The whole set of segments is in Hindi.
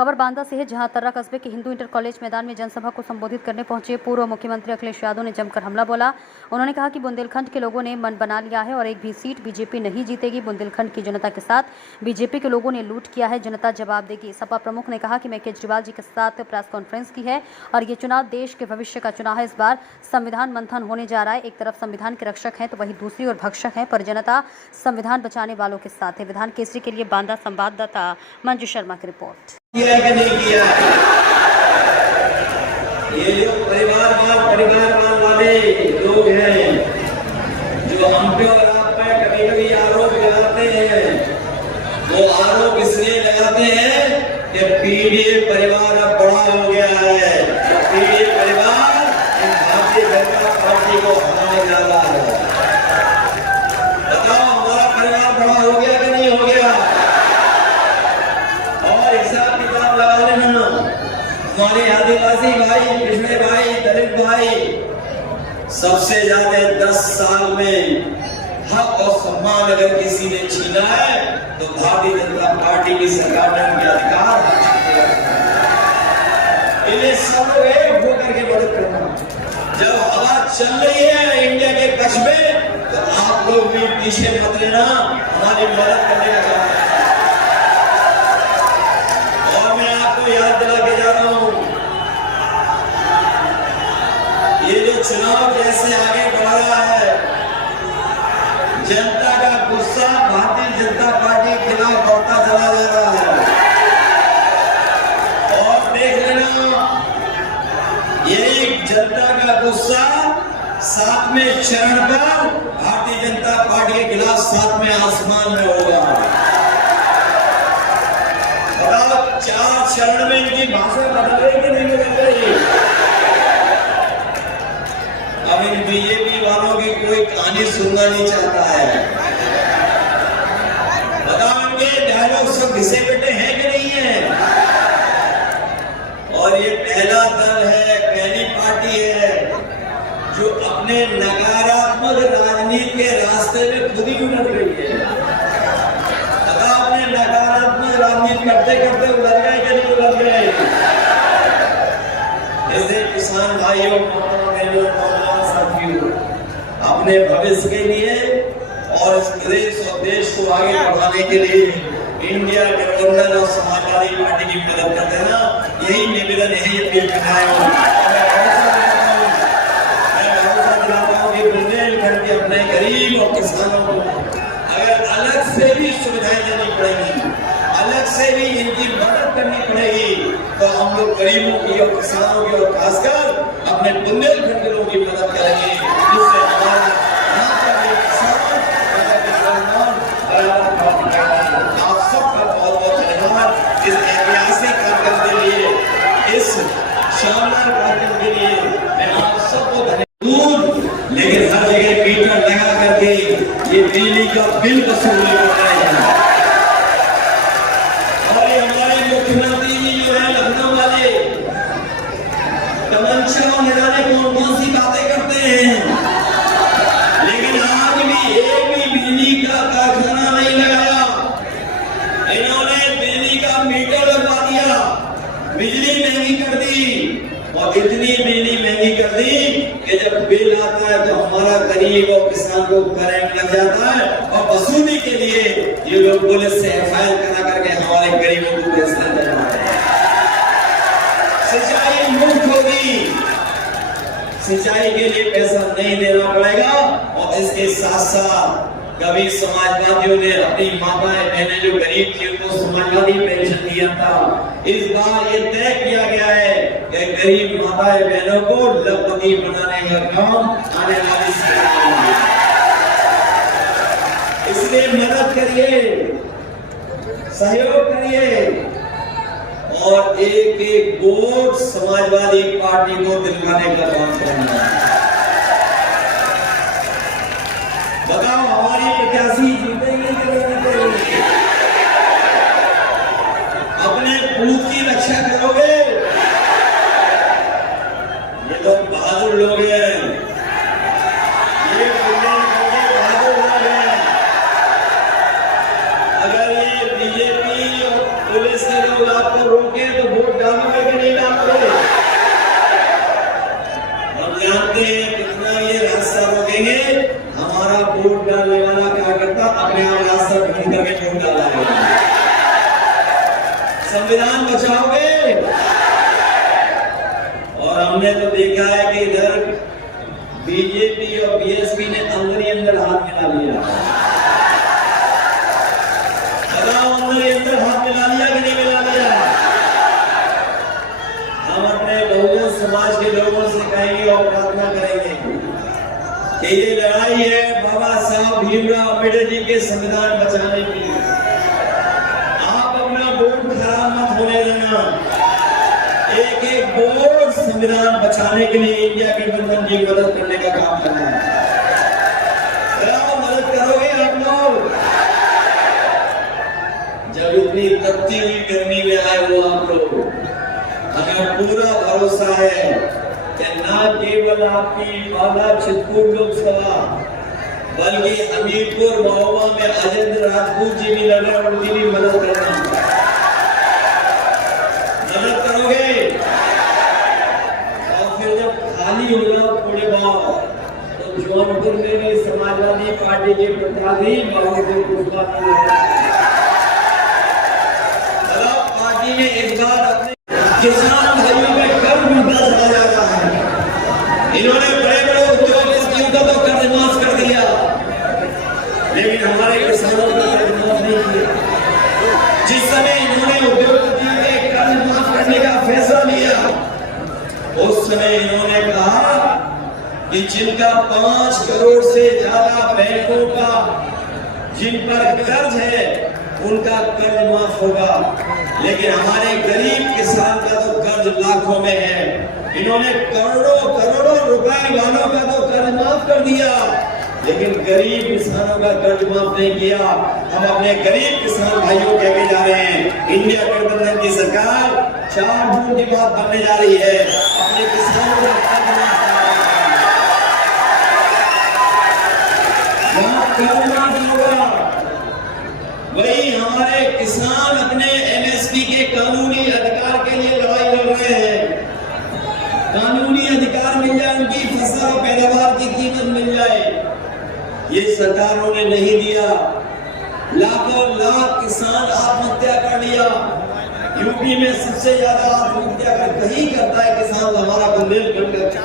खबर बांदा से है, जहां तर्रा कस्बे के हिंदू इंटर कॉलेज मैदान में जनसभा को संबोधित करने पहुंचे पूर्व मुख्यमंत्री अखिलेश यादव ने जमकर हमला बोला। उन्होंने कहा कि बुंदेलखंड के लोगों ने मन बना लिया है और एक भी सीट बीजेपी नहीं जीतेगी। बुंदेलखंड की जनता के साथ बीजेपी के लोगों ने लूट किया है, जनता जवाब देगी। सपा प्रमुख ने कहा कि मैं केजरीवाल जी के साथ प्रेस कॉन्फ्रेंस की है और ये चुनाव देश के भविष्य का चुनाव है। इस बार संविधान मंथन होने जा रहा है। एक तरफ संविधान के रक्षक हैं तो वहीं दूसरी ओर भक्षक हैं, पर जनता संविधान बचाने वालों के साथ है। विधान केसरी के लिए बांदा संवाददाता मंजू शर्मा की रिपोर्ट। किया कि नहीं किया? ये जो परिवारवाद वाले लोग हैं, जो हम पे और आप पे कभी-कभी आरोप लगाते हैं, वो आरोप इसलिए लगाते हैं कि पीडीए परिवार अब बड़ा हो गया है। पीडीए परिवार भारतीय जनता पार्टी को हराने जा रहा है। बताओ, हमारा परिवार बड़ा हो गया कि नहीं हो गया? हमारे आदिवासी भाई, पिछड़े भाई, दलित भाई सबसे ज्यादा 10 साल में हक और सम्मान अगर किसी ने छीना है तो भारतीय जनता पार्टी की सरकार ने उनके अधिकार इन्हें सब लोग एक होकर के मदद करना। जब हवा चल रही है इंडिया के कस्बे, तो आप लोग भी पीछे मत रहना, हमारी मदद करने का काम है। और मैं आपको याद दिला के जा रहा हूं, ये जो चुनाव जैसे आगे बढ़ रहा है, जनता का गुस्सा भारतीय जनता पार्टी के खिलाफ बढ़ता चला जा रहा है। और देख लेना, यही जनता का गुस्सा 7वें चरण पर भारतीय जनता पार्टी के खिलाफ 7वें आसमान में होगा। 4 चरण में इनकी भाषा बदल रही कि नहीं बदल रही? अब इन बीजेपी वालों की कोई कहानी सुनना नहीं चाहता है। बताओ, इनके डायलॉग सब घिसे पिटे हैं कि नहीं है? और ये पहला दल है, पहली पार्टी है जो अपने नकारात्मक राजनीति के रास्ते में खुद ही उलझ गई है। बताओ, अपने नकारात्मक राजनीति करते करते उलझ गए कि नहीं उलझ गए? ऐसे किसान भाइयों, अपने भविष्य के लिए और इस प्रदेश और देश को आगे बढ़ाने के लिए इंडिया गठबंधन और समाजवादी पार्टी की मदद कर देना, यही निवेदन, यही अपील कर रहा हूं। मैं भरोसा दिलाता हूं कि बुंदेलखंड के अपने गरीब और किसानों को अगर अलग से भी सुविधाएं देनी पड़ेगी, अलग से भी इनकी मदद करनी पड़ेगी, तो हम लोग गरीबों की और किसानों की और खासकर अपने बुंदेलखंड के लोगों की मदद करेंगे, जिससे हमारा आप सबका बहुत बहुत धन्यवाद इस ऐतिहासिक कार्यक्रम के लिए, इस शानदार कार्यक्रम के लिए मैं आप सबको धन्यवाद। लेकिन हर जगह मीटर लगा करके ये बिजली का बिल वसूलने को मुख्यमंत्री जी जो है लखनऊ वाले, तमंचा न जाने कौन कौन सी बातें करते हैं, लेकिन आज भी एक भी बिजली का कारखाना नहीं लगाया। इन्होंने बिजली का मीटर लगवा दिया, बिजली महंगी कर दी और इतनी बिजली महंगी कर दी कि जब बिल आता है तो हमारा गरीब और किसान को करंट लग जाता है और वसूली के लिए ये लोग पुलिस से एफआईआर करा करके हमारे गरीबों को पैसा देना है। सिंचाई मुफ्त होगी, सिंचाई के लिए पैसा नहीं देना पड़ेगा। और इसके साथ साथ कभी समाजवादियों ने अपनी माताएं बहनें जो गरीब थी उनको समाजवादी पेंशन दिया था, इस बार ये तय किया गया है कि गरीब माताएं बहनों को लखपति बनाने का काम आने वाली सरकार में। इसलिए मदद करिए, सहयोग करिए और एक एक वोट समाजवादी पार्टी को दिलवाने का काम करना। बताओ, हमारी प्रत्याशी जीतेगी कि नहीं जीतेगी? अपने बूथ की रक्षा करोगे? ये लोग बहादुर लोग हैं, ये बहादुर लोग हैं। अगर ये बीजेपी और पुलिस के लोग आपको रोके वोट डालने वाला कार्यकर्ता अपने आप रास्ता ढूंढ करके वोट डाला है। संविधान बचाओगे। और हमने तो देखा है कि इधर बीजेपी और बीएसपी ने अंदर ही अंदर हाथ मिला लिया। बताओ, अंदर ही अंदर हाथ मिला लिया कि नहीं मिला लिया? हम अपने बहुजन समाज के लोगों से कहेंगे और प्रार्थना करेंगे कि ये लड़ाई है बाबा साहब भीमराव अम्बेडकर जी के संविधान बचाने की। आप अपना वोट खराब मत होने देना। एक एक वोट संविधान बचाने के लिए इंडिया गठबंधन की मदद करने का काम करना है। मदद करोगे आप लोग? जब इतनी तपती हुई गर्मी में आए हो आप लोग, हमें पूरा भरोसा है कि न केवल आपकी बाला चित्रकूट लोकसभा बल्कि हमीरपुर महोबा में अजेंद्र राजपूत जी भी लड़ रहे हैं, उनकी भी मदद करना। मदद करोगे? और फिर जब खाली हो जाओ थोड़े बहुत तो जौनपुर में भी समाजवादी पार्टी के प्रत्याशी बाबूपुर कुशवाहा पार्टी में इस बार अपने किसान भाइयों में कर्ज मिलता चला जा रहा है। इन्होंने बड़े बड़े उद्योगपतियों का तो कर्ज माफ कर दिया, लेकिन हमारे किसानों का कर्ज माफ नहीं किया। जिस समय इन्होंने उद्योगपतियों के कर्ज माफ करने का फैसला लिया, उस समय इन्होंने कहा कि जिनका 5 करोड़ से ज्यादा बैंकों का जिन पर कर्ज है उनका कर्ज माफ होगा, लेकिन हमारे गरीब किसान का तो कर्ज लाखों में है। इन्होंने करोड़ों करोड़ों रुपए वालों का तो कर्ज माफ कर दिया, लेकिन गरीब किसानों का कर्ज माफ नहीं किया। हम अपने गरीब किसान भाइयों कह के जा रहे हैं, इंडिया गठबंधन की सरकार 4 जून की बात बनने जा रही है, अपने किसानों का कर्ज माफ होगा। वही हमारे किसान अपने एमएसपी के कानूनी अधिकार के लिए लड़ाई लड़ रहे हैं। कानूनी अधिकार मिल जाए, उनकी फसल और पैदावार की कीमत मिल जाए, ये सरकारों ने नहीं दिया। लाखों लाख किसान आत्महत्या कर लिया। यूपी में सबसे ज्यादा आत्महत्या कहीं करता है किसान, हमारा बुंदेलखंड का।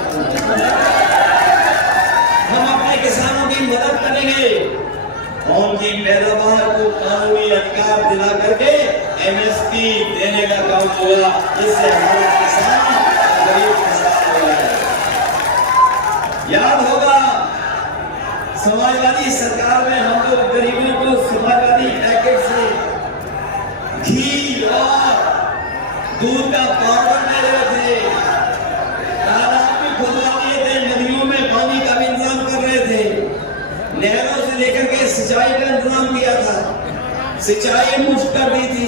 हम अपने किसानों की मदद करेंगे, उनकी पैदावार को कानूनी अधिकार दिला करके एमएसपी देने का काम होगा, जिससे हमारा किसान गरीब किसान हो जाए। याद होगा समाजवादी सरकार में हम लोग गरीबों को समाजवादी पैकेट से घी और दूध का पाउडर दे रहे थे, तालाब भी खुदवा दिए थे, नदियों में पानी का भी इंतजाम कर रहे थे, नहरों से लेकर के सिंचाई का इंतजाम किया था, सिंचाई मुफ्त कर दी थी।